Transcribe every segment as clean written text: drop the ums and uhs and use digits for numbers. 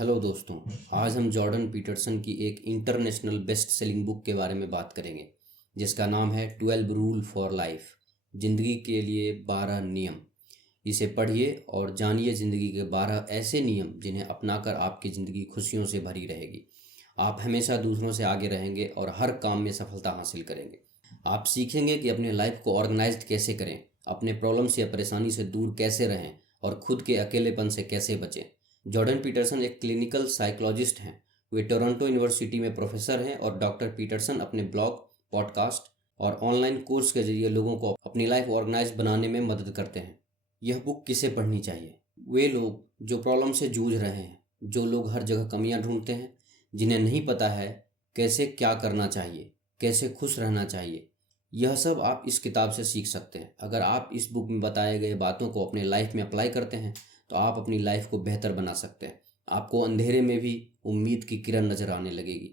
Hello दोस्तों। आज हम जॉर्डन पीटरसन की एक इंटरनेशनल बेस्ट सेलिंग बुक के बारे में बात करेंगे जिसका नाम है 12 रूल फॉर लाइफ, जिंदगी के लिए 12 नियम। इसे पढ़िए और जानिए जिंदगी के 12 ऐसे नियम जिन्हें अपनाकर आपकी ज़िंदगी खुशियों से भरी रहेगी। आप हमेशा दूसरों से आगे रहेंगे और हर काम में सफलता हासिल करेंगे। आप सीखेंगे कि अपने लाइफ को ऑर्गेनाइज्ड कैसे करें, अपने प्रॉब्लम्स या परेशानी से दूर कैसे रहें और खुद के अकेलेपन से कैसे बचें। जॉर्डन पीटरसन एक क्लिनिकल साइकोलॉजिस्ट हैं। वे टोरंटो यूनिवर्सिटी में प्रोफेसर हैं और डॉक्टर पीटरसन अपने ब्लॉग, पॉडकास्ट और ऑनलाइन कोर्स के जरिए लोगों को अपनी लाइफ ऑर्गेनाइज बनाने में मदद करते हैं। यह बुक किसे पढ़नी चाहिए? वे लोग जो प्रॉब्लम से जूझ रहे हैं, जो लोग हर जगह कमियां ढूंढते हैं, जिन्हें नहीं पता है कैसे क्या करना चाहिए, कैसे खुश रहना चाहिए। यह सब आप इस किताब से सीख सकते हैं। अगर आप इस बुक में बताए गए बातों को अपने लाइफ में अप्लाई करते हैं तो आप अपनी लाइफ को बेहतर बना सकते हैं। आपको अंधेरे में भी उम्मीद की किरण नजर आने लगेगी।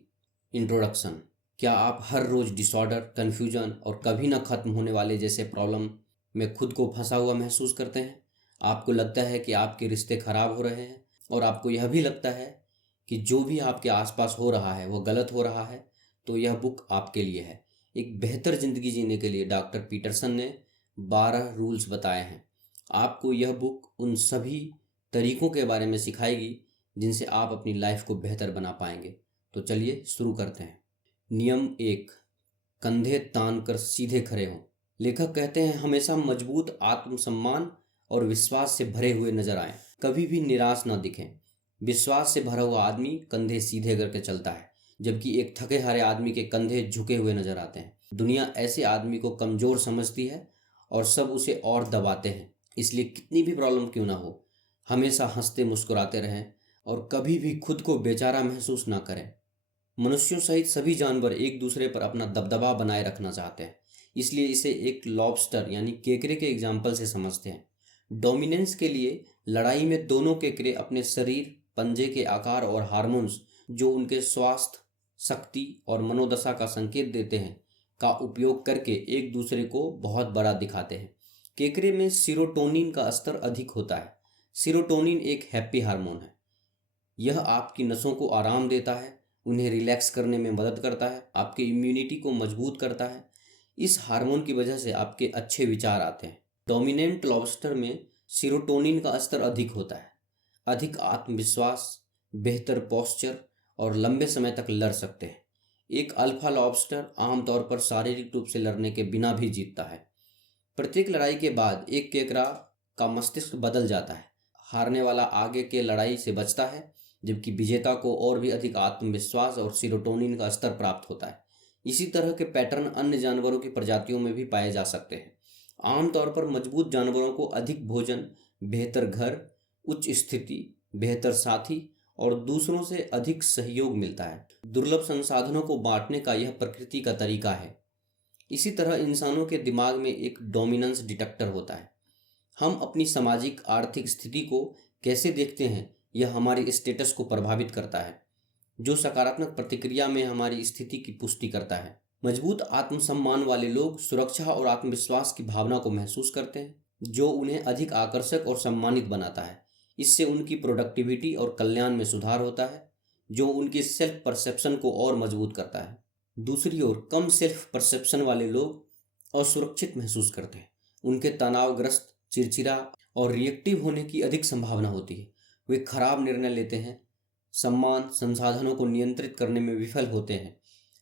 इंट्रोडक्शन। क्या आप हर रोज डिसऑर्डर, कन्फ्यूजन और कभी ना खत्म होने वाले जैसे प्रॉब्लम में खुद को फंसा हुआ महसूस करते हैं? आपको लगता है कि आपके रिश्ते खराब हो रहे हैं और आपको यह भी लगता है कि जो भी आपके आसपास हो रहा है वह गलत हो रहा है? तो यह बुक आपके लिए है। एक बेहतर जिंदगी जीने के लिए डॉक्टर पीटरसन ने 12 रूल्स बताए हैं। आपको यह बुक उन सभी तरीकों के बारे में सिखाएगी जिनसे आप अपनी लाइफ को बेहतर बना पाएंगे। तो चलिए शुरू करते हैं। नियम 1, कंधे तान कर सीधे खड़े हों। लेखक कहते हैं हमेशा मजबूत आत्मसम्मान और विश्वास से भरे हुए नजर आएं, कभी भी निराश ना दिखें। विश्वास से भरा हुआ आदमी कंधे सीधे करके चलता है, जबकि एक थके हारे आदमी के कंधे झुके हुए नजर आते हैं। दुनिया ऐसे आदमी को कमजोर समझती है और सब उसे और दबाते हैं। इसलिए कितनी भी प्रॉब्लम क्यों ना हो, हमेशा हंसते मुस्कुराते रहें और कभी भी खुद को बेचारा महसूस ना करें। मनुष्यों सहित सभी जानवर एक दूसरे पर अपना दबदबा बनाए रखना चाहते हैं, इसलिए इसे एक लॉबस्टर यानी केकरे के एग्जाम्पल से समझते हैं। डोमिनेंस के लिए लड़ाई में दोनों केकरे अपने शरीर, पंजे के आकार और हार्मोन्स जो उनके स्वास्थ्य, शक्ति और मनोदशा का संकेत देते हैं का उपयोग करके एक दूसरे को बहुत बड़ा दिखाते हैं। केकरे में सीरोटोनिन का स्तर अधिक होता है। सीरोटोनिन एक हैप्पी हार्मोन है। यह आपकी नसों को आराम देता है, उन्हें रिलैक्स करने में मदद करता है, आपकी इम्यूनिटी को मजबूत करता है। इस हार्मोन की वजह से आपके अच्छे विचार आते हैं। डोमिनेंट लॉबस्टर में सीरोटोनिन का स्तर अधिक होता है। अधिक आत्मविश्वास, बेहतर पोस्चर और लंबे समय तक लड़ सकते हैं। एक अल्फा लॉबस्टर आमतौर पर शारीरिक रूप से लड़ने के बिना भी जीतता है। प्रत्येक लड़ाई के बाद एक केकड़ा का मस्तिष्क बदल जाता है। हारने वाला आगे के लड़ाई से बचता है, जबकि विजेता को और भी अधिक आत्मविश्वास और सीरोटोनिन का स्तर प्राप्त होता है। इसी तरह के पैटर्न अन्य जानवरों की प्रजातियों में भी पाए जा सकते हैं। आमतौर पर मजबूत जानवरों को अधिक भोजन, बेहतर घर, उच्च स्थिति, बेहतर साथी और दूसरों से अधिक सहयोग मिलता है। दुर्लभ संसाधनों को बांटने का यह प्रकृति का तरीका है। इसी तरह इंसानों के दिमाग में एक डोमिनेंस डिटेक्टर होता है। हम अपनी सामाजिक आर्थिक स्थिति को कैसे देखते हैं यह हमारी स्टेटस को प्रभावित करता है, जो सकारात्मक प्रतिक्रिया में हमारी स्थिति की पुष्टि करता है। मजबूत आत्मसम्मान वाले लोग सुरक्षा और आत्मविश्वास की भावना को महसूस करते हैं, जो उन्हें अधिक आकर्षक और सम्मानित बनाता है। इससे उनकी प्रोडक्टिविटी और कल्याण में सुधार होता है, जो उनकी सेल्फ परसेप्शन को और मजबूत करता है। दूसरी ओर कम सेल्फ परसेप्शन वाले लोग असुरक्षित महसूस करते हैं। उनके तनावग्रस्त, चिड़चिड़ा और रिएक्टिव होने की अधिक संभावना होती है। वे खराब निर्णय लेते हैं, सम्मान संसाधनों को नियंत्रित करने में विफल होते हैं।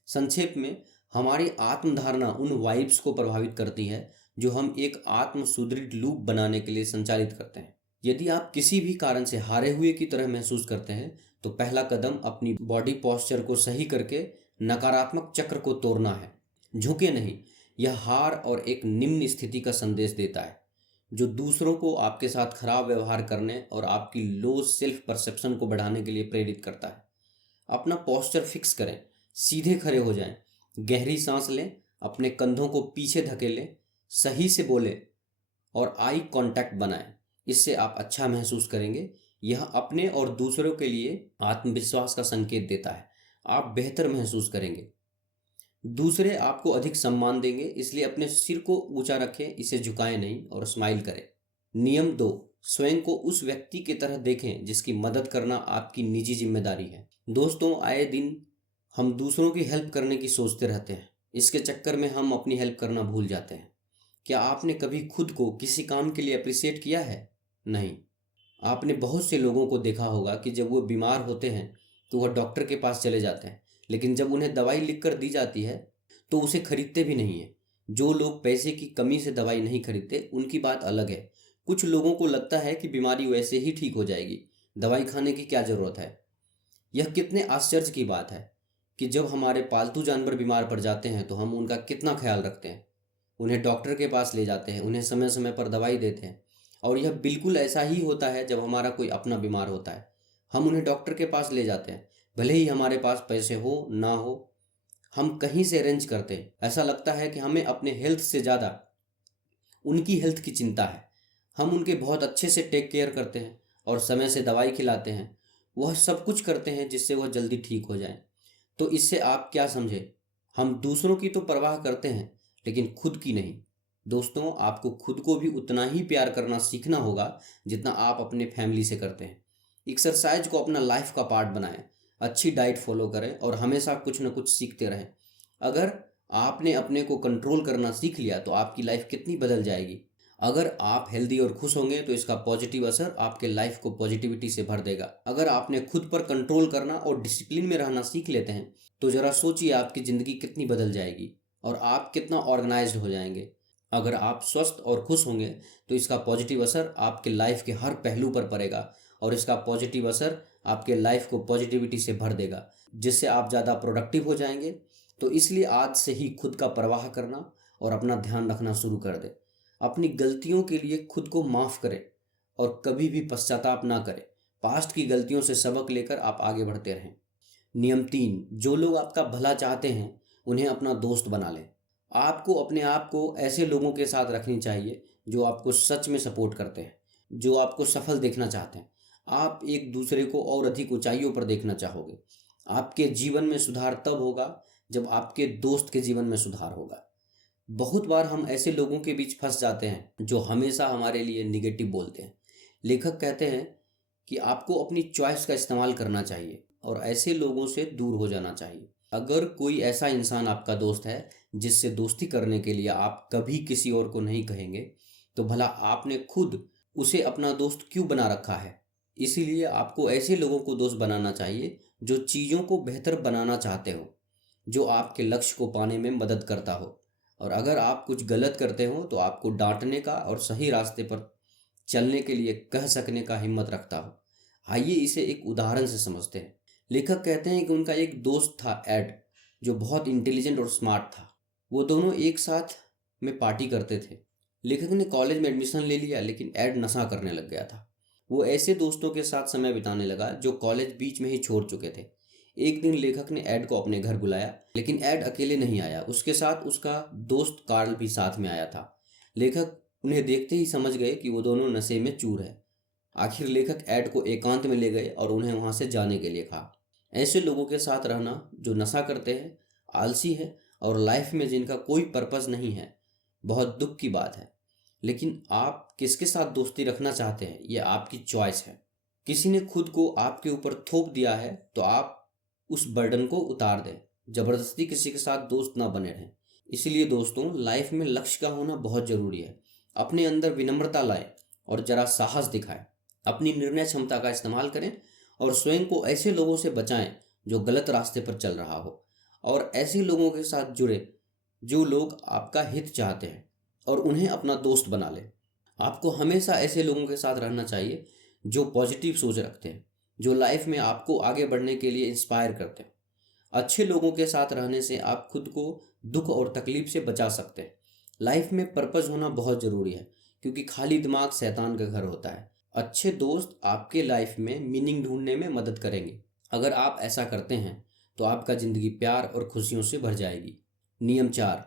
संक्षेप में, हमारी आत्मधारणा उन वाइब्स को प्रभावित करती है जो हम एक आत्म सुदृढ़ लूप बनाने के लिए संचालित करते हैं। यदि आप किसी भी कारण से हारे हुए की तरह महसूस करते हैं तो पहला कदम अपनी बॉडी पोस्चर को सही करके नकारात्मक चक्र को तोड़ना है। झुके नहीं। यह हार और एक निम्न स्थिति का संदेश देता है, जो दूसरों को आपके साथ खराब व्यवहार करने और आपकी लो सेल्फ परसेप्शन को बढ़ाने के लिए प्रेरित करता है। अपना पोस्चर फिक्स करें, सीधे खड़े हो जाएं, गहरी सांस लें, अपने कंधों को पीछे धकेलें, सही से बोलें और आई कांटेक्ट बनाएं। इससे आप अच्छा महसूस करेंगे। यह अपने और दूसरों के लिए आत्मविश्वास का संकेत देता है। आप बेहतर महसूस करेंगे। दूसरे आपको अधिक सम्मान देंगे, इसलिए अपने सिर को ऊंचा रखें, इसे झुकाएं नहीं और स्माइल करें। नियम 2, स्वयं को उस व्यक्ति की तरह देखें जिसकी मदद करना आपकी निजी जिम्मेदारी है। दोस्तों, आए दिन हम दूसरों की हेल्प करने की सोचते रहते हैं। इसके चक्कर में हम अपनी हेल्प करना भूल जाते हैं। क्या आपने कभी खुद को किसी काम के लिए अप्रिशिएट किया है? नहीं। आपने बहुत से लोगों को देखा होगा कि जब वो बीमार होते हैं तो वह डॉक्टर के पास चले जाते हैं, लेकिन जब उन्हें दवाई लिख कर दी जाती है तो उसे खरीदते भी नहीं है। जो लोग पैसे की कमी से दवाई नहीं खरीदते उनकी बात अलग है। कुछ लोगों को लगता है कि बीमारी वैसे ही ठीक हो जाएगी, दवाई खाने की क्या ज़रूरत है। यह कितने आश्चर्य की बात है कि जब हमारे पालतू जानवर बीमार पड़ जाते हैं तो हम उनका कितना ख्याल रखते हैं, उन्हें डॉक्टर के पास ले जाते हैं, उन्हें समय समय पर दवाई देते हैं। और यह बिल्कुल ऐसा ही होता है जब हमारा कोई अपना बीमार होता है, हम उन्हें डॉक्टर के पास ले जाते हैं, भले ही हमारे पास पैसे हो ना हो। हम कहीं से अरेंज करते हैं। ऐसा लगता है कि हमें अपने हेल्थ से ज़्यादा उनकी हेल्थ की चिंता है। हम उनके बहुत अच्छे से टेक केयर करते हैं और समय से दवाई खिलाते हैं। वह सब कुछ करते हैं जिससे वह जल्दी ठीक हो जाए। तो इससे आप क्या समझे? हम दूसरों की तो परवाह करते हैं लेकिन खुद की नहीं। दोस्तों, आपको खुद को भी उतना ही प्यार करना सीखना होगा जितना आप अपने फैमिली से करते हैं। एक्सरसाइज को अपना लाइफ का पार्ट बनाएं, अच्छी डाइट फॉलो करें और हमेशा कुछ न कुछ सीखते रहें। अगर आपने अपने को कंट्रोल करना सीख लिया तो आपकी लाइफ कितनी बदल जाएगी। अगर आप हेल्दी और खुश होंगे तो इसका पॉजिटिव असर आपके लाइफ को पॉजिटिविटी से भर देगा। अगर आपने खुद पर कंट्रोल करना और डिसिप्लिन में रहना सीख लेते हैं तो ज़रा सोचिए आपकी ज़िंदगी कितनी बदल जाएगी और आप कितना ऑर्गेनाइज्ड हो जाएंगे। अगर आप स्वस्थ और खुश होंगे तो इसका पॉजिटिव असर आपके लाइफ के हर पहलू पर पड़ेगा और इसका पॉजिटिव असर आपके लाइफ को पॉजिटिविटी से भर देगा, जिससे आप ज़्यादा प्रोडक्टिव हो जाएंगे। तो इसलिए आज से ही खुद का परवाह करना और अपना ध्यान रखना शुरू कर दें। अपनी गलतियों के लिए खुद को माफ़ करें और कभी भी पश्चाताप ना करें। पास्ट की गलतियों से सबक लेकर आप आगे बढ़ते रहें। नियम 3, जो लोग आपका भला चाहते हैं उन्हें अपना दोस्त बना लें। आपको अपने आप को ऐसे लोगों के साथ रखनी चाहिए जो आपको सच में सपोर्ट करते हैं, जो आपको सफल देखना चाहते हैं। आप एक दूसरे को और अधिक ऊंचाइयों पर देखना चाहोगे। आपके जीवन में सुधार तब होगा जब आपके दोस्त के जीवन में सुधार होगा। बहुत बार हम ऐसे लोगों के बीच फंस जाते हैं जो हमेशा हमारे लिए निगेटिव बोलते हैं। लेखक कहते हैं कि आपको अपनी चॉइस का इस्तेमाल करना चाहिए और ऐसे लोगों से दूर हो जाना चाहिए। अगर कोई ऐसा इंसान आपका दोस्त है जिससे दोस्ती करने के लिए आप कभी किसी और को नहीं कहेंगे, तो भला आपने खुद उसे अपना दोस्त क्यों बना रखा है? इसीलिए आपको ऐसे लोगों को दोस्त बनाना चाहिए जो चीज़ों को बेहतर बनाना चाहते हो, जो आपके लक्ष्य को पाने में मदद करता हो। और अगर आप कुछ गलत करते हो तो आपको डांटने का और सही रास्ते पर चलने के लिए कह सकने का हिम्मत रखता हो। आइए इसे एक उदाहरण से समझते हैं। लेखक कहते हैं कि उनका एक दोस्त था एड, जो बहुत इंटेलिजेंट और स्मार्ट था। वो दोनों एक साथ में पार्टी करते थे। लेखक ने कॉलेज में एडमिशन ले लिया लेकिन एड नशा करने लग गया था। वो ऐसे दोस्तों के साथ समय बिताने लगा जो कॉलेज बीच में ही छोड़ चुके थे। एक दिन लेखक ने एड को अपने घर बुलाया, लेकिन एड अकेले नहीं आया, उसके साथ उसका दोस्त कार्ल भी साथ में आया था। लेखक उन्हें देखते ही समझ गए कि वो दोनों नशे में चूर है। आखिर लेखक एड को एकांत में ले गए और उन्हें वहां से जाने के लिए कहा। ऐसे लोगों के साथ रहना जो नशा करते हैं, आलसी है और लाइफ में जिनका कोई पर्पस नहीं है, बहुत दुख की बात है। लेकिन आप किसके साथ दोस्ती रखना चाहते हैं ये आपकी चॉइस है। किसी ने खुद को आपके ऊपर थोप दिया है तो आप उस बर्डन को उतार दें। जबरदस्ती किसी के साथ दोस्त ना बने रहें। इसलिए दोस्तों, लाइफ में लक्ष्य का होना बहुत ज़रूरी है। अपने अंदर विनम्रता लाएं और जरा साहस दिखाएं। अपनी निर्णय क्षमता का इस्तेमाल करें और स्वयं को ऐसे लोगों से बचाएं जो गलत रास्ते पर चल रहा हो, और ऐसे लोगों के साथ जुड़े जो लोग आपका हित चाहते हैं और उन्हें अपना दोस्त बना लें। आपको हमेशा ऐसे लोगों के साथ रहना चाहिए जो पॉजिटिव सोच रखते हैं, जो लाइफ में आपको आगे बढ़ने के लिए इंस्पायर करते हैं। अच्छे लोगों के साथ रहने से आप खुद को दुख और तकलीफ से बचा सकते हैं। लाइफ में पर्पस होना बहुत ज़रूरी है क्योंकि खाली दिमाग शैतान का घर होता है। अच्छे दोस्त आपके लाइफ में मीनिंग ढूंढने में मदद करेंगे। अगर आप ऐसा करते हैं तो आपका ज़िंदगी प्यार और खुशियों से भर जाएगी। नियम 4,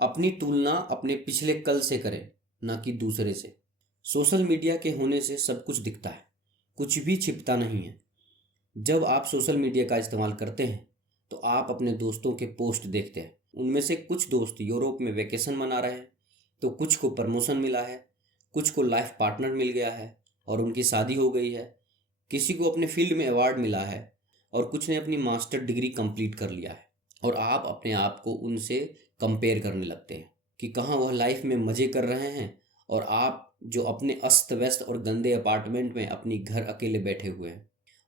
अपनी तुलना अपने पिछले कल से करें, ना कि दूसरे से। सोशल मीडिया के होने से सब कुछ दिखता है, कुछ भी छिपता नहीं है। जब आप सोशल मीडिया का इस्तेमाल करते हैं तो आप अपने दोस्तों के पोस्ट देखते हैं। उनमें से कुछ दोस्त यूरोप में वेकेशन मना रहे हैं, तो कुछ को प्रमोशन मिला है, कुछ को लाइफ पार्टनर मिल गया है और उनकी शादी हो गई है, किसी को अपने फील्ड में अवार्ड मिला है और कुछ ने अपनी मास्टर डिग्री कंप्लीट कर लिया है। और आप अपने आप को उनसे कंपेयर करने लगते हैं कि कहाँ वह लाइफ में मज़े कर रहे हैं और आप जो अपने अस्त व्यस्त और गंदे अपार्टमेंट में अपनी घर अकेले बैठे हुए हैं।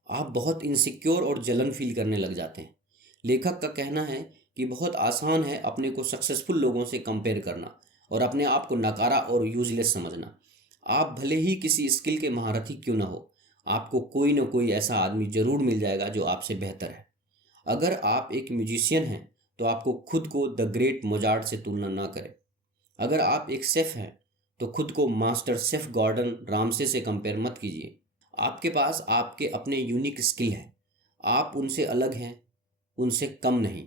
आप बहुत इनसिक्योर और जलन फील करने लग जाते हैं। लेखक का कहना है कि बहुत आसान है अपने को सक्सेसफुल लोगों से कंपेयर करना और अपने आप को नकारा और यूजलेस समझना। आप भले ही किसी स्किल के महारथी क्यों ना हो, आपको कोई ना कोई ऐसा आदमी जरूर मिल जाएगा जो आपसे बेहतर है। अगर आप एक म्यूजिशियन हैं तो आपको खुद को द ग्रेट मोजार्ट से तुलना ना करें। अगर आप एक शेफ हैं तो खुद को मास्टर शेफ गॉर्डन रामसे से कंपेयर मत कीजिए। आपके पास आपके अपने यूनिक स्किल हैं, आप उनसे अलग हैं, उनसे कम नहीं।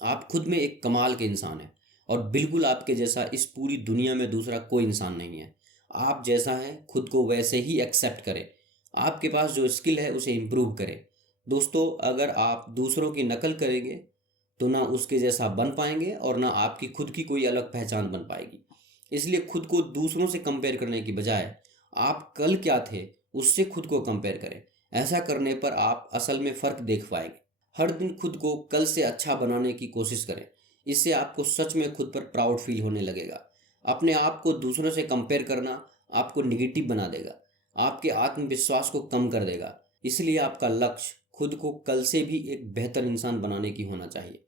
आप खुद में एक कमाल के इंसान हैं और बिल्कुल आपके जैसा इस पूरी दुनिया में दूसरा कोई इंसान नहीं है। आप जैसा है खुद को वैसे ही एक्सेप्ट करें। आपके पास जो स्किल है उसे इम्प्रूव करें। दोस्तों, अगर आप दूसरों की नकल करेंगे तो ना उसके जैसा बन पाएंगे और ना आपकी खुद की कोई अलग पहचान बन पाएगी। इसलिए खुद को दूसरों से कंपेयर करने की बजाय आप कल क्या थे उससे खुद को कंपेयर करें। ऐसा करने पर आप असल में फ़र्क देख पाएंगे। हर दिन खुद को कल से अच्छा बनाने की कोशिश करें। इससे आपको सच में खुद पर प्राउड फील होने लगेगा। अपने आप को दूसरों से कंपेयर करना आपको निगेटिव बना देगा, आपके आत्मविश्वास को कम कर देगा। इसलिए आपका लक्ष्य खुद को कल से भी एक बेहतर इंसान बनाने की होना चाहिए।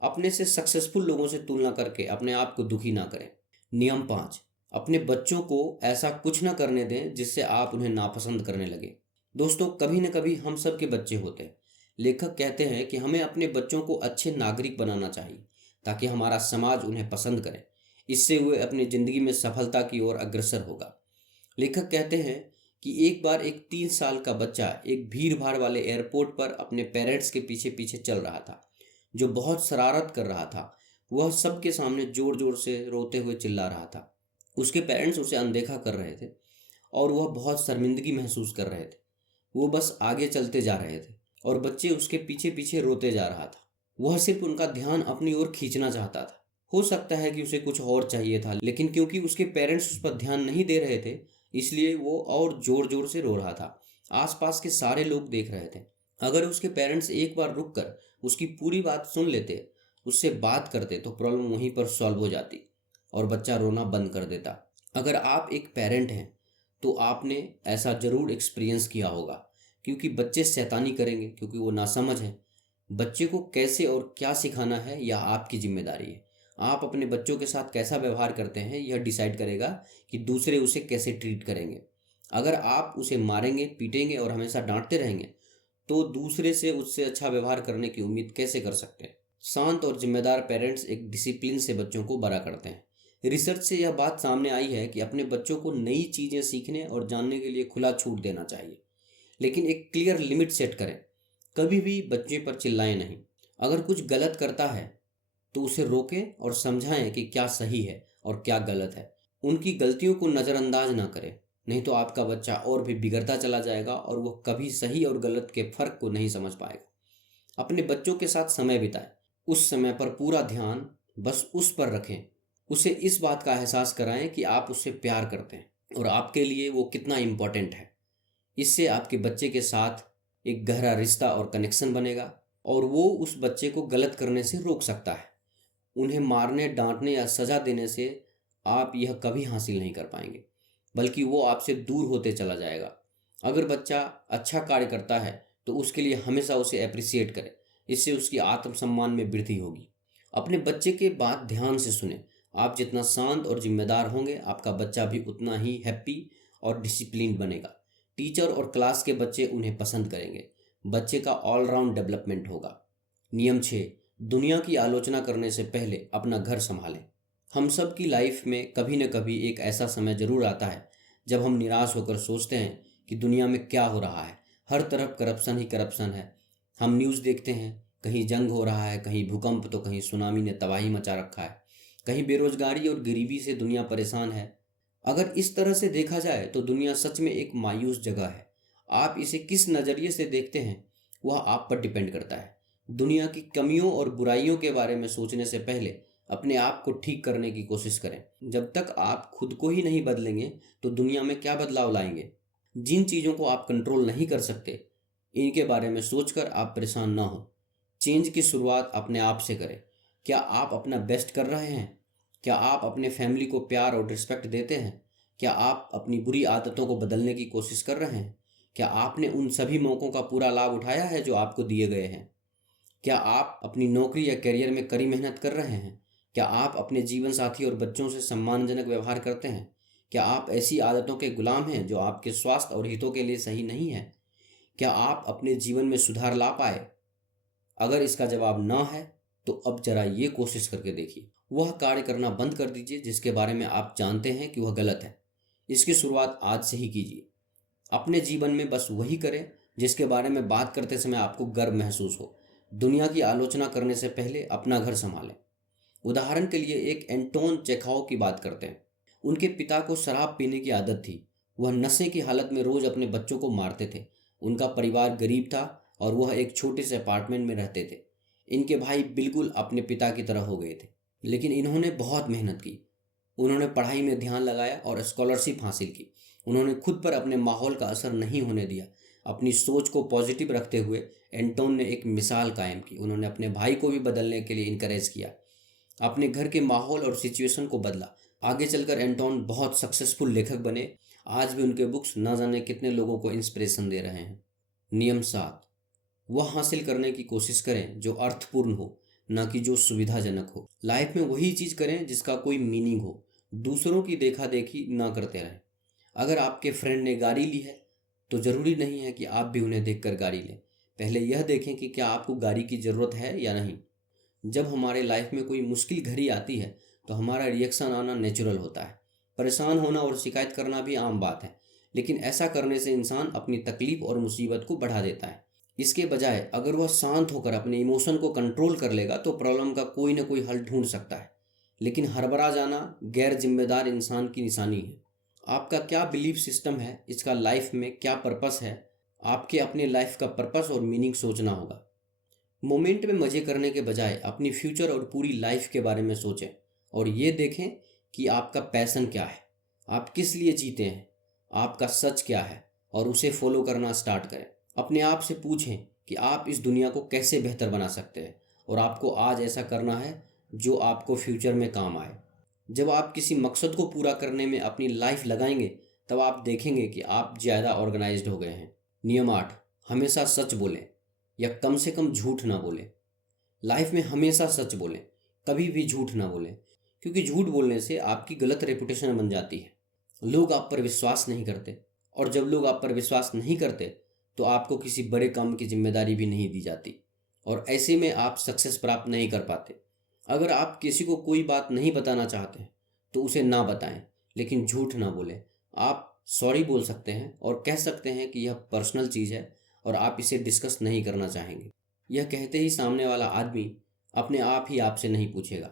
अपने से सक्सेसफुल लोगों से तुलना करके अपने आप को दुखी ना करें। नियम 5, अपने बच्चों को ऐसा कुछ ना करने दें जिससे आप उन्हें नापसंद करने लगे। दोस्तों, कभी न कभी हम सब के बच्चे होते हैं। लेखक कहते हैं कि हमें अपने बच्चों को अच्छे नागरिक बनाना चाहिए ताकि हमारा समाज उन्हें पसंद करे। इससे वे अपनी ज़िंदगी में सफलता की ओर अग्रसर होगा। लेखक कहते हैं कि एक बार एक 3 साल का बच्चा एक भीड़ भाड़ वाले एयरपोर्ट पर अपने पेरेंट्स के पीछे पीछे चल रहा था, जो बहुत शरारत कर रहा था। वह सबके सामने जोर जोर से रोते हुए चिल्ला रहा था। उसके पेरेंट्स उसे अनदेखा कर रहे थे और वह बहुत शर्मिंदगी महसूस कर रहे थे। वो बस आगे चलते जा रहे थे और बच्चे उसके पीछे पीछे रोते जा रहा था। वह सिर्फ उनका ध्यान अपनी ओर खींचना चाहता था। हो सकता है कि उसे कुछ और चाहिए था, लेकिन क्योंकि उसके पेरेंट्स उस पर ध्यान नहीं दे रहे थे इसलिए वो और जोर जोर से रो रहा था। आसपास के सारे लोग देख रहे थे। अगर उसके पेरेंट्स एक बार रुक कर उसकी पूरी बात सुन लेते, उससे बात करते, तो प्रॉब्लम वहीं पर सॉल्व हो जाती और बच्चा रोना बंद कर देता। अगर आप एक पेरेंट हैं तो आपने ऐसा ज़रूर एक्सपीरियंस किया होगा, क्योंकि बच्चे शैतानी करेंगे क्योंकि वो नासमझ हैं। बच्चे को कैसे और क्या सिखाना है यह आपकी जिम्मेदारी है। आप अपने बच्चों के साथ कैसा व्यवहार करते हैं यह डिसाइड करेगा कि दूसरे उसे कैसे ट्रीट करेंगे। अगर आप उसे मारेंगे, पीटेंगे और हमेशा डांटते रहेंगे तो दूसरे से उससे अच्छा व्यवहार करने की उम्मीद कैसे कर सकते हैं। शांत और जिम्मेदार पेरेंट्स एक डिसिप्लिन से बच्चों को बड़ा करते हैं। रिसर्च से यह बात सामने आई है कि अपने बच्चों को नई चीज़ें सीखने और जानने के लिए खुला छूट देना चाहिए, लेकिन एक क्लियर लिमिट सेट करें। कभी भी बच्चे पर चिल्लाएं नहीं। अगर कुछ गलत करता है तो उसे रोकें और समझाएं कि क्या सही है और क्या गलत है। उनकी गलतियों को नज़रअंदाज ना करें, नहीं तो आपका बच्चा और भी बिगड़ता चला जाएगा और वह कभी सही और गलत के फ़र्क को नहीं समझ पाएगा। अपने बच्चों के साथ समय बिताएं। उस समय पर पूरा ध्यान बस उस पर रखें। उसे इस बात का एहसास कराएं कि आप उससे प्यार करते हैं और आपके लिए वो कितना इम्पोर्टेंट है। इससे आपके बच्चे के साथ एक गहरा रिश्ता और कनेक्शन बनेगा और वो उस बच्चे को गलत करने से रोक सकता है। उन्हें मारने, डांटने या सज़ा देने से आप यह कभी हासिल नहीं कर पाएंगे, बल्कि वो आपसे दूर होते चला जाएगा। अगर बच्चा अच्छा कार्य करता है तो उसके लिए हमेशा उसे अप्रिसिएट करें। इससे उसकी आत्मसम्मान में वृद्धि होगी। अपने बच्चे के बात ध्यान से सुने। आप जितना शांत और जिम्मेदार होंगे, आपका बच्चा भी उतना ही हैप्पी और डिसिप्लिन बनेगा। टीचर और क्लास के बच्चे उन्हें पसंद करेंगे। बच्चे का ऑलराउंड डेवलपमेंट होगा। नियम 6, दुनिया की आलोचना करने से पहले अपना घर संभालें। हम सब की लाइफ में कभी न कभी एक ऐसा समय ज़रूर आता है जब हम निराश होकर सोचते हैं कि दुनिया में क्या हो रहा है। हर तरफ करप्शन ही करप्शन है। हम न्यूज़ देखते हैं, कहीं जंग हो रहा है, कहीं भूकंप, तो कहीं सुनामी ने तबाही मचा रखा है, कहीं बेरोजगारी और गरीबी से दुनिया परेशान है। अगर इस तरह से देखा जाए तो दुनिया सच में एक मायूस जगह है। आप इसे किस नज़रिए से देखते हैं वह आप पर डिपेंड करता है। दुनिया की कमियों और बुराइयों के बारे में सोचने से पहले अपने आप को ठीक करने की कोशिश करें। जब तक आप खुद को ही नहीं बदलेंगे तो दुनिया में क्या बदलाव लाएंगे। जिन चीज़ों को आप कंट्रोल नहीं कर सकते, इनके बारे में सोचकर आप परेशान ना हो। चेंज की शुरुआत अपने आप से करें। क्या आप अपना बेस्ट कर रहे हैं? क्या आप अपने फैमिली को प्यार और रिस्पेक्ट देते हैं? क्या आप अपनी बुरी आदतों को बदलने की कोशिश कर रहे हैं? क्या आपने उन सभी मौक़ों का पूरा लाभ उठाया है जो आपको दिए गए हैं? क्या आप अपनी नौकरी या करियर में कड़ी मेहनत कर रहे हैं? क्या आप अपने जीवन साथी और बच्चों से सम्मानजनक व्यवहार करते हैं? क्या आप ऐसी आदतों के गुलाम हैं जो आपके स्वास्थ्य और हितों के लिए सही नहीं है? क्या आप अपने जीवन में सुधार ला पाए? अगर इसका जवाब ना है तो अब जरा ये कोशिश करके देखिए। वह कार्य करना बंद कर दीजिए जिसके बारे में आप जानते हैं कि वह गलत है। इसकी शुरुआत आज से ही कीजिए। अपने जीवन में बस वही करें जिसके बारे में बात करते समय आपको गर्व महसूस हो। दुनिया की आलोचना करने से पहले अपना घर संभालें। उदाहरण के लिए एक एंटोन चेखोव की बात करते हैं। उनके पिता को शराब पीने की आदत थी। वह नशे की हालत में रोज अपने बच्चों को मारते थे। उनका परिवार गरीब था और वह एक छोटे से अपार्टमेंट में रहते थे। इनके भाई बिल्कुल अपने पिता की तरह हो गए थे, लेकिन इन्होंने बहुत मेहनत की। उन्होंने पढ़ाई में ध्यान लगाया और स्कॉलरशिप हासिल की। उन्होंने खुद पर अपने माहौल का असर नहीं होने दिया। अपनी सोच को पॉजिटिव रखते हुए एंटोन ने एक मिसाल कायम की। उन्होंने अपने भाई को भी बदलने के लिए इनकरेज किया, अपने घर के माहौल और सिचुएशन को बदला। आगे चलकर एंटोन बहुत सक्सेसफुल लेखक बने। आज भी उनके बुक्स ना जाने कितने लोगों को इंस्पिरेशन दे रहे हैं। नियम 7, वह हासिल करने की कोशिश करें जो अर्थपूर्ण हो, ना कि जो सुविधाजनक हो। लाइफ में वही चीज़ करें जिसका कोई मीनिंग हो। दूसरों की देखा देखी ना करते रहें। अगर आपके फ्रेंड ने गाड़ी ली है तो ज़रूरी नहीं है कि आप भी उन्हें देखकर गाड़ी लें। पहले यह देखें कि क्या आपको गाड़ी की ज़रूरत है या नहीं। जब हमारे लाइफ में कोई मुश्किल घड़ी आती है तो हमारा रिएक्शन आना नेचुरल होता है। परेशान होना और शिकायत करना भी आम बात है, लेकिन ऐसा करने से इंसान अपनी तकलीफ और मुसीबत को बढ़ा देता है। इसके बजाय अगर वह शांत होकर अपने इमोशन को कंट्रोल कर लेगा तो प्रॉब्लम का कोई ना कोई हल ढूंढ सकता है। लेकिन हड़बड़ा जाना गैर जिम्मेदार इंसान की निशानी है। आपका क्या बिलीफ सिस्टम है, इसका लाइफ में क्या पर्पस है, आपके अपने लाइफ का पर्पस और मीनिंग सोचना होगा। मोमेंट में मज़े करने के बजाय अपनी फ्यूचर और पूरी लाइफ के बारे में सोचें और ये देखें कि आपका पैशन क्या है, आप किस लिए जीते हैं, आपका सच क्या है, और उसे फॉलो करना स्टार्ट करें। अपने आप से पूछें कि आप इस दुनिया को कैसे बेहतर बना सकते हैं और आपको आज ऐसा करना है जो आपको फ्यूचर में काम आए। जब आप किसी मकसद को पूरा करने में अपनी लाइफ लगाएंगे तब आप देखेंगे कि आप ज़्यादा ऑर्गेनाइज्ड हो गए हैं। नियम 8, हमेशा सच बोलें या कम से कम झूठ ना बोलें। लाइफ में हमेशा सच बोलें, कभी भी झूठ ना बोलें, क्योंकि झूठ बोलने से आपकी गलत रेपुटेशन बन जाती है। लोग आप पर विश्वास नहीं करते, और जब लोग आप पर विश्वास नहीं करते तो आपको किसी बड़े काम की जिम्मेदारी भी नहीं दी जाती, और ऐसे में आप सक्सेस प्राप्त नहीं कर पाते। अगर आप किसी को कोई बात नहीं बताना चाहते हैं तो उसे ना बताएं, लेकिन झूठ ना बोलें। आप सॉरी बोल सकते हैं और कह सकते हैं कि यह पर्सनल चीज़ है और आप इसे डिस्कस नहीं करना चाहेंगे। यह कहते ही सामने वाला आदमी अपने आप ही आपसे नहीं पूछेगा।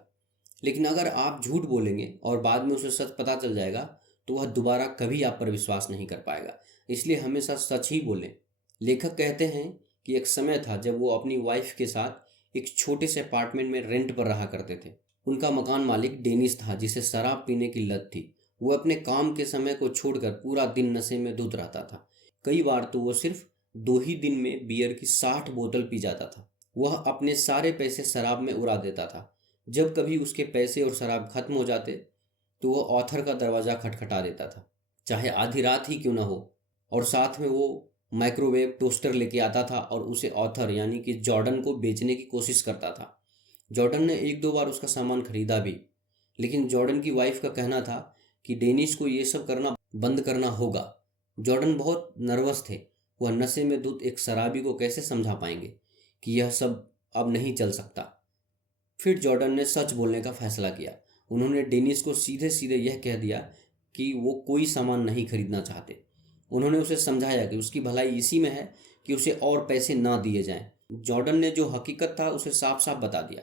लेकिन अगर आप झूठ बोलेंगे और बाद में उसे सच पता चल जाएगा तो वह दोबारा कभी आप पर विश्वास नहीं कर पाएगा। इसलिए हमेशा सच ही बोलें। लेखक कहते हैं कि एक समय था जब वो अपनी वाइफ के साथ एक छोटे से अपार्टमेंट में रेंट पर रहा करते थे। उनका मकान मालिक डेनिस था जिसे शराब पीने की लत थी। वो अपने काम के समय को छोड़कर पूरा दिन नशे में धुत रहता था। कई बार तो वो सिर्फ 2 ही दिन में बियर की 60 बोतल पी जाता था। वह अपने सारे पैसे शराब में उड़ा देता था। जब कभी उसके पैसे और शराब खत्म हो जाते तो वह ऑथर का दरवाज़ा खटखटा देता था, चाहे आधी रात ही क्यों ना हो, और साथ में वो माइक्रोवेव टोस्टर लेके आता था और उसे ऑथर यानी कि जॉर्डन को बेचने की कोशिश करता था। जॉर्डन ने 1-2 बार उसका सामान खरीदा भी, लेकिन जॉर्डन की वाइफ का कहना था कि डेनिस को ये सब करना बंद करना होगा। जॉर्डन बहुत नर्वस थे। वह नशे में धुत एक शराबी को कैसे समझा पाएंगे कि यह सब अब नहीं चल सकता। फिर जॉर्डन ने सच बोलने का फैसला किया। उन्होंने डेनिस को सीधे सीधे यह कह दिया कि वो कोई सामान नहीं खरीदना चाहते। उन्होंने उसे समझाया कि उसकी भलाई इसी में है कि उसे और पैसे ना दिए जाएं। जॉर्डन ने जो हकीकत था उसे साफ साफ बता दिया।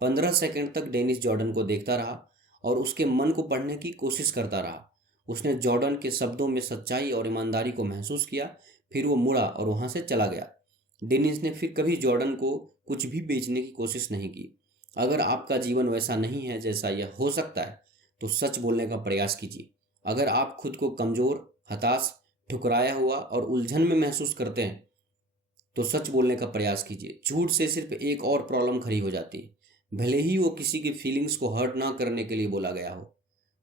15 सेकंड तक डेनिस जॉर्डन को देखता रहा और उसके मन को पढ़ने की कोशिश करता रहा। उसने जॉर्डन के शब्दों में सच्चाई और ईमानदारी को महसूस किया। फिर वो मुड़ा और वहाँ से चला गया। डेनिस ने फिर कभी जॉर्डन को कुछ भी बेचने की कोशिश नहीं की। अगर आपका जीवन वैसा नहीं है जैसा यह हो सकता है तो सच बोलने का प्रयास कीजिए। अगर आप खुद को कमज़ोर, हताश, ठुकराया हुआ और उलझन में महसूस करते हैं तो सच बोलने का प्रयास कीजिए। झूठ से सिर्फ एक और प्रॉब्लम खड़ी हो जाती है। भले ही वो किसी की फीलिंग्स को हर्ट ना करने के लिए बोला गया हो,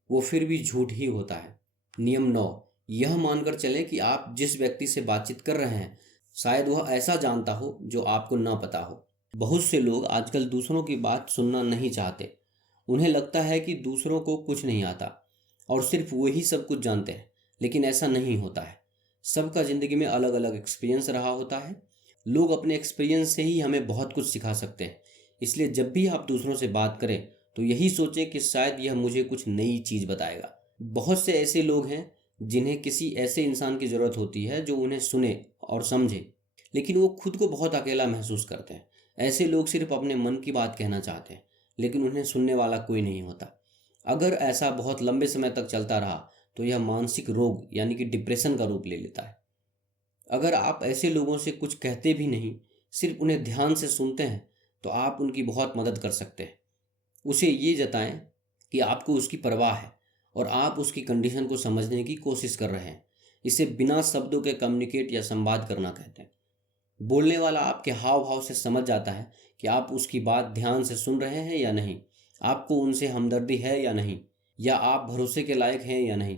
वो फिर भी झूठ ही होता है। नियम 9, यह मानकर चलें कि आप जिस व्यक्ति से बातचीत कर रहे हैं शायद वह ऐसा जानता हो जो आपको ना पता हो। बहुत से लोग आजकल दूसरों की बात सुनना नहीं चाहते। उन्हें लगता है कि दूसरों को कुछ नहीं आता और सिर्फ वही सब कुछ जानते हैं, लेकिन ऐसा नहीं होता है। सबका ज़िंदगी में अलग अलग एक्सपीरियंस रहा होता है। लोग अपने एक्सपीरियंस से ही हमें बहुत कुछ सिखा सकते हैं। इसलिए जब भी आप दूसरों से बात करें तो यही सोचें कि शायद यह मुझे कुछ नई चीज़ बताएगा। बहुत से ऐसे लोग हैं जिन्हें किसी ऐसे इंसान की ज़रूरत होती है जो उन्हें सुने और समझे, लेकिन वो खुद को बहुत अकेला महसूस करते हैं। ऐसे लोग सिर्फ अपने मन की बात कहना चाहते हैं, लेकिन उन्हें सुनने वाला कोई नहीं होता। अगर ऐसा बहुत लंबे समय तक चलता रहा तो यह मानसिक रोग यानी कि डिप्रेशन का रूप ले लेता है। अगर आप ऐसे लोगों से कुछ कहते भी नहीं, सिर्फ उन्हें ध्यान से सुनते हैं, तो आप उनकी बहुत मदद कर सकते हैं। उसे ये जताएं कि आपको उसकी परवाह है और आप उसकी कंडीशन को समझने की कोशिश कर रहे हैं। इसे बिना शब्दों के कम्युनिकेट या संवाद करना कहते हैं। बोलने वाला आपके हाव भाव से समझ जाता है कि आप उसकी बात ध्यान से सुन रहे हैं या नहीं, आपको उनसे हमदर्दी है या नहीं, या आप भरोसे के लायक हैं या नहीं।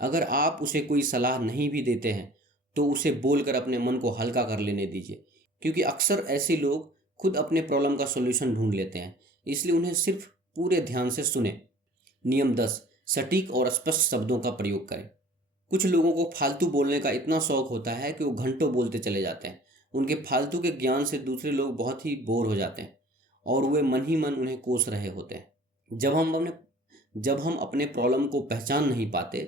अगर आप उसे कोई सलाह नहीं भी देते हैं तो उसे बोलकर अपने मन को हल्का कर लेने दीजिए, क्योंकि अक्सर ऐसे लोग खुद अपने प्रॉब्लम का सॉल्यूशन ढूंढ लेते हैं। इसलिए उन्हें सिर्फ पूरे ध्यान से सुने। नियम 10, सटीक और स्पष्ट शब्दों का प्रयोग करें। कुछ लोगों को फालतू बोलने का इतना शौक होता है कि वो घंटों बोलते चले जाते हैं। उनके फालतू के ज्ञान से दूसरे लोग बहुत ही बोर हो जाते हैं और वे मन ही मन उन्हें कोस रहे होते हैं। जब हम अपने प्रॉब्लम को पहचान नहीं पाते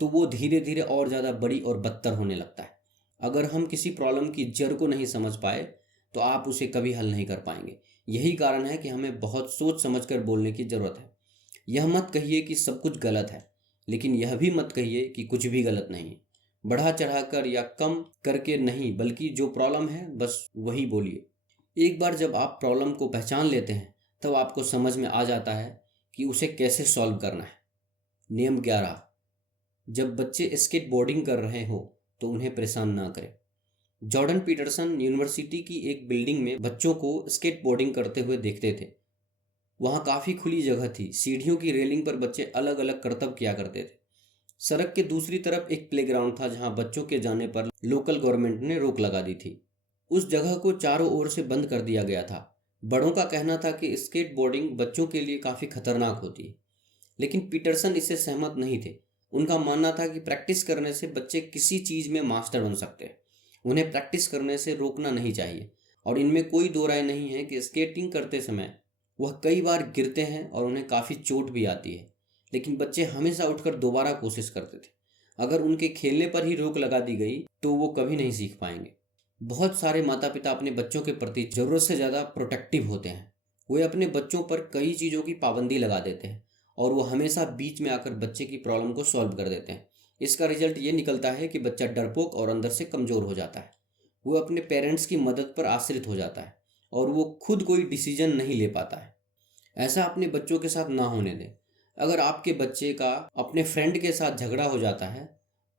तो वो धीरे धीरे और ज़्यादा बड़ी और बदतर होने लगता है। अगर हम किसी प्रॉब्लम की जड़ को नहीं समझ पाए तो आप उसे कभी हल नहीं कर पाएंगे। यही कारण है कि हमें बहुत सोच समझकर बोलने की ज़रूरत है। यह मत कहिए कि सब कुछ गलत है, लेकिन यह भी मत कहिए कि कुछ भी गलत नहीं है। बढ़ा चढ़ाकर या कम करके नहीं, बल्कि जो प्रॉब्लम है बस वही बोलिए। एक बार जब आप प्रॉब्लम को पहचान लेते हैं तब आपको समझ में आ जाता है कि उसे कैसे सॉल्व करना है। नियम 11, जब बच्चे स्केट बोर्डिंग कर रहे हो तो उन्हें परेशान ना करें। जॉर्डन पीटरसन यूनिवर्सिटी की एक बिल्डिंग में बच्चों को स्केट बोर्डिंग करते हुए देखते थे। वहाँ काफ़ी खुली जगह थी। सीढ़ियों की रेलिंग पर बच्चे अलग अलग करतब किया करते थे। सड़क के दूसरी तरफ एक प्लेग्राउंड था जहाँ बच्चों के जाने पर लोकल गवर्नमेंट ने रोक लगा दी थी। उस जगह को चारों ओर से बंद कर दिया गया था। बड़ों का कहना था कि स्केट बोर्डिंग बच्चों के लिए काफ़ी खतरनाक होती है, लेकिन पीटरसन इससे सहमत नहीं थे। उनका मानना था कि प्रैक्टिस करने से बच्चे किसी चीज़ में मास्टर बन सकते हैं। उन्हें प्रैक्टिस करने से रोकना नहीं चाहिए। और इनमें कोई दो राय नहीं है कि स्केटिंग करते समय वह कई बार गिरते हैं और उन्हें काफ़ी चोट भी आती है, लेकिन बच्चे हमेशा उठकर दोबारा कोशिश करते थे। अगर उनके खेलने पर ही रोक लगा दी गई तो वो कभी नहीं सीख पाएंगे। बहुत सारे माता पिता अपने बच्चों के प्रति ज़रूरत से ज़्यादा प्रोटेक्टिव होते हैं। वे अपने बच्चों पर कई चीज़ों की पाबंदी लगा देते हैं और वो हमेशा बीच में आकर बच्चे की प्रॉब्लम को सॉल्व कर देते हैं। इसका रिजल्ट ये निकलता है कि बच्चा डरपोक और अंदर से कमज़ोर हो जाता है। वो अपने पेरेंट्स की मदद पर आश्रित हो जाता है और वो खुद कोई डिसीजन नहीं ले पाता है। ऐसा अपने बच्चों के साथ ना होने दें। अगर आपके बच्चे का अपने फ्रेंड के साथ झगड़ा हो जाता है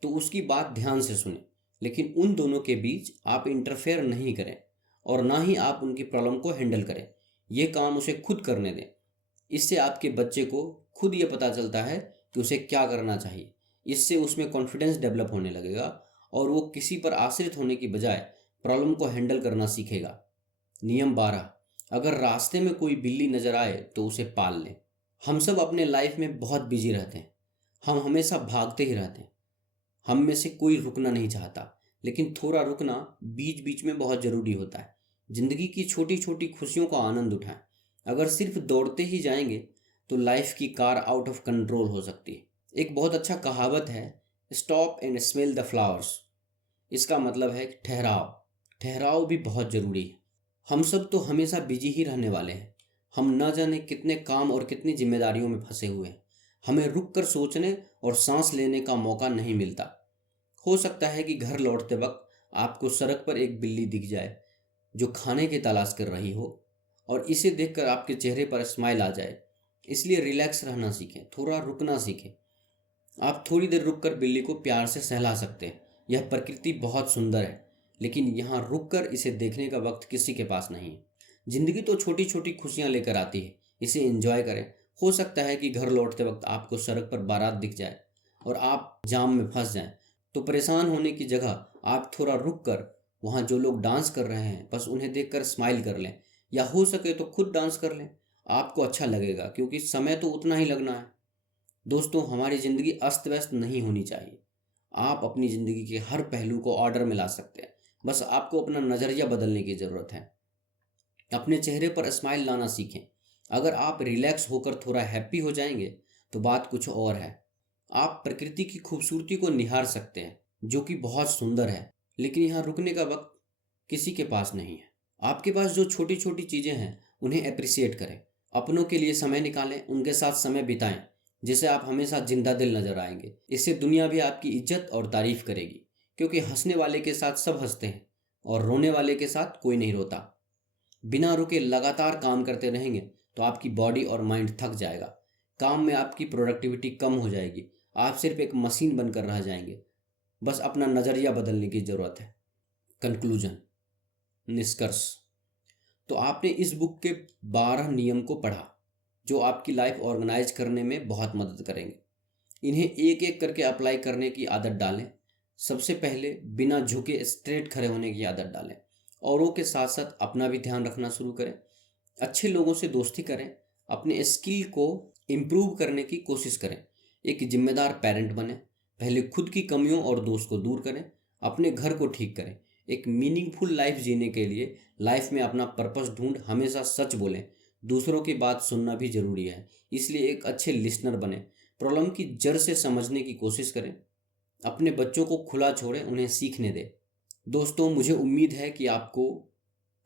तो उसकी बात ध्यान से सुनें, लेकिन उन दोनों के बीच आप इंटरफेयर नहीं करें और ना ही आप उनकी प्रॉब्लम को हैंडल करें। ये काम उसे खुद करने दें। इससे आपके बच्चे को खुद ये पता चलता है कि उसे क्या करना चाहिए। इससे उसमें कॉन्फिडेंस डेवलप होने लगेगा और वो किसी पर आश्रित होने की बजाय प्रॉब्लम को हैंडल करना सीखेगा। नियम 12, अगर रास्ते में कोई बिल्ली नज़र आए तो उसे पाल लें। हम सब अपने लाइफ में बहुत बिजी रहते हैं। हम हमेशा भागते ही रहते हैं। हम में से कोई रुकना नहीं चाहता, लेकिन थोड़ा रुकना बीच बीच में बहुत ज़रूरी होता है। ज़िंदगी की छोटी छोटी खुशियों का आनंद उठाएं। अगर सिर्फ दौड़ते ही जाएंगे तो लाइफ की कार आउट ऑफ कंट्रोल हो सकती है। एक बहुत अच्छा कहावत है, stop and smell the flowers. इसका मतलब है ठहराव। ठहराव भी बहुत ज़रूरी है। हम सब तो हमेशा बिजी ही रहने वाले हैं। हम न जाने कितने काम और कितनी जिम्मेदारियों में फंसे हुए हैं। हमें रुक कर सोचने और सांस लेने का मौका नहीं मिलता। हो सकता है कि घर लौटते वक्त आपको सड़क पर एक बिल्ली दिख जाए जो खाने की तलाश कर रही हो और इसे देखकर आपके चेहरे पर स्माइल आ जाए। इसलिए रिलैक्स रहना सीखें, थोड़ा रुकना सीखें। आप थोड़ी देर रुककर बिल्ली को प्यार से सहला सकते हैं। यह प्रकृति बहुत सुंदर है, लेकिन यहाँ रुककर इसे देखने का वक्त किसी के पास नहीं है। जिंदगी तो छोटी छोटी खुशियाँ लेकर आती है, इसे एंजॉय करें। हो सकता है कि घर लौटते वक्त आपको सड़क पर बारात दिख जाए और आप जाम में फंस जाएं, तो परेशान होने की जगह आप थोड़ा रुक कर वहाँ जो लोग डांस कर रहे हैं बस उन्हें देखकर स्माइल कर लें, या हो सके तो खुद डांस कर लें। आपको अच्छा लगेगा, क्योंकि समय तो उतना ही लगना है। दोस्तों, हमारी ज़िंदगी अस्त व्यस्त नहीं होनी चाहिए। आप अपनी ज़िंदगी के हर पहलू को ऑर्डर में ला सकते हैं, बस आपको अपना नज़रिया बदलने की ज़रूरत है। अपने चेहरे पर स्माइल लाना सीखें। अगर आप रिलैक्स होकर थोड़ा हैप्पी हो जाएंगे तो बात कुछ और है। आप प्रकृति की खूबसूरती को निहार सकते हैं, जो कि बहुत सुंदर है, लेकिन यहाँ रुकने का वक्त किसी के पास नहीं है। आपके पास जो छोटी छोटी चीज़ें हैं उन्हें अप्रिसिएट करें। अपनों के लिए समय निकालें, उनके साथ समय बिताएं, जिससे आप हमेशा जिंदा दिल नजर आएंगे। इससे दुनिया भी आपकी इज्जत और तारीफ करेगी, क्योंकि हंसने वाले के साथ सब हंसते हैं और रोने वाले के साथ कोई नहीं रोता। बिना रुके लगातार काम करते रहेंगे तो आपकी बॉडी और माइंड थक जाएगा। काम में आपकी प्रोडक्टिविटी कम हो जाएगी। आप सिर्फ एक मशीन बनकर रह जाएंगे। बस अपना नज़रिया बदलने की ज़रूरत है। कंक्लूजन, निष्कर्ष। तो आपने इस बुक के 12 नियम को पढ़ा, जो आपकी लाइफ ऑर्गेनाइज करने में बहुत मदद करेंगे। इन्हें एक एक करके अप्लाई करने की आदत डालें। सबसे पहले बिना झुके स्ट्रेट खड़े होने की आदत डालें। औरों के साथ साथ अपना भी ध्यान रखना शुरू करें। अच्छे लोगों से दोस्ती करें। अपने स्किल को इम्प्रूव करने की कोशिश करें। एक जिम्मेदार पेरेंट बने। पहले खुद की कमियों और दोष को दूर करें। अपने घर को ठीक करें। एक मीनिंगफुल लाइफ जीने के लिए लाइफ में अपना पर्पस ढूंढ हमेशा सच बोलें। दूसरों की बात सुनना भी जरूरी है, इसलिए एक अच्छे लिसनर बने। प्रॉब्लम की जड़ से समझने की कोशिश करें। अपने बच्चों को खुला छोड़ें, उन्हें सीखने दें। दोस्तों, मुझे उम्मीद है कि आपको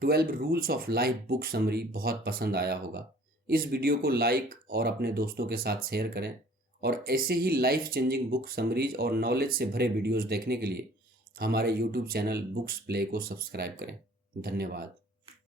12 rules of life book summary बहुत पसंद आया होगा। इस वीडियो को लाइक और अपने दोस्तों के साथ शेयर करें, और ऐसे ही लाइफ चेंजिंग बुक समरीज और नॉलेज से भरे वीडियोस देखने के लिए हमारे YouTube चैनल बुक्स प्ले को सब्सक्राइब करें। धन्यवाद।